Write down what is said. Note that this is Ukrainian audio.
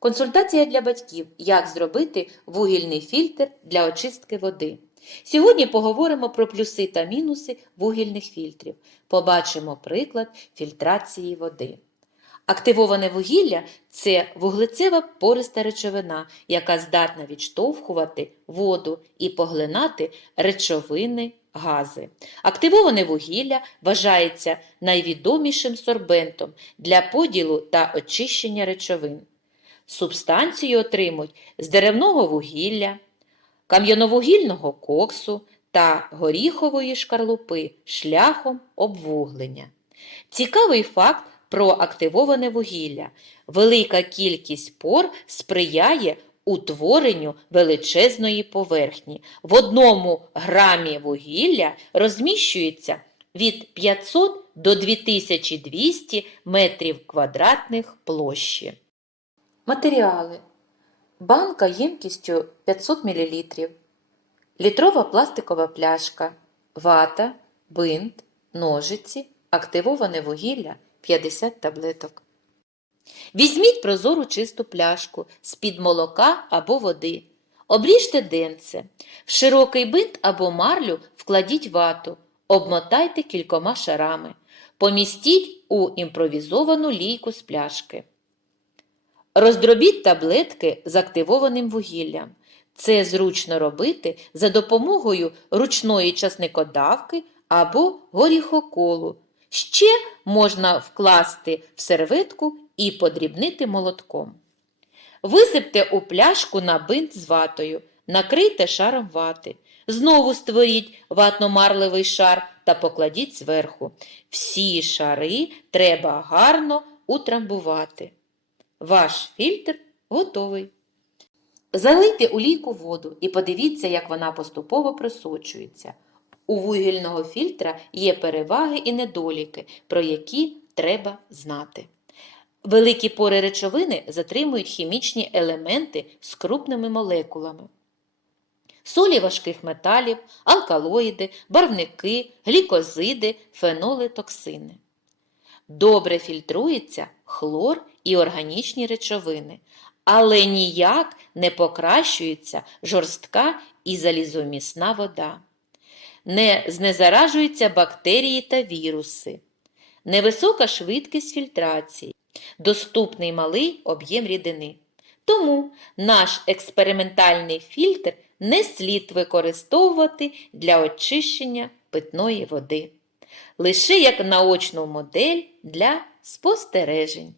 Консультація для батьків, як зробити вугільний фільтр для очистки води. Сьогодні поговоримо про плюси та мінуси вугільних фільтрів. Побачимо приклад фільтрації води. Активоване вугілля це вуглецева пориста речовина, яка здатна відштовхувати воду і поглинати речовини гази. Активоване вугілля вважається найвідомішим сорбентом для поділу та очищення речовин. Субстанцію отримують з деревного вугілля, кам'яновугільного коксу та горіхової шкарлупи шляхом обвуглення. Цікавий факт про активоване вугілля. Велика кількість пор сприяє утворенню величезної поверхні. В одному грамі вугілля розміщується від 500 до 2200 метрів квадратних площі. Матеріали. Банка ємкістю 500 мл. Літрова пластикова пляшка, вата, бинт, ножиці, активоване вугілля 50 таблеток. Візьміть прозору чисту пляшку з-під молока або води. Обріжте денце. В широкий бинт або марлю вкладіть вату. Обмотайте кількома шарами. Помістіть у імпровізовану лійку з пляшки. Роздробіть таблетки з активованим вугіллям. Це зручно робити за допомогою ручної часникодавки або горіхоколу. Ще можна вкласти в серветку і подрібнити молотком. Висипте у пляшку на бинт з ватою, накрийте шаром вати. Знову створіть ватно-марливий шар та покладіть зверху. Всі шари треба гарно утрамбувати. Ваш фільтр готовий. Залийте у воду і подивіться, як вона поступово просочується. У вугільного фільтра є переваги і недоліки, про які треба знати. Великі пори речовини затримують хімічні елементи з крупними молекулами. Солі важких металів, алкалоїди, барвники, глікозиди, феноли, токсини. Добре фільтрується хлор і органічні речовини, але ніяк не покращується жорстка і залізомісна вода. Не знезаражуються бактерії та віруси, невисока швидкість фільтрації, доступний малий об'єм рідини. Тому наш експериментальний фільтр не слід використовувати для очищення питної води, лише як наочну модель для спостережень.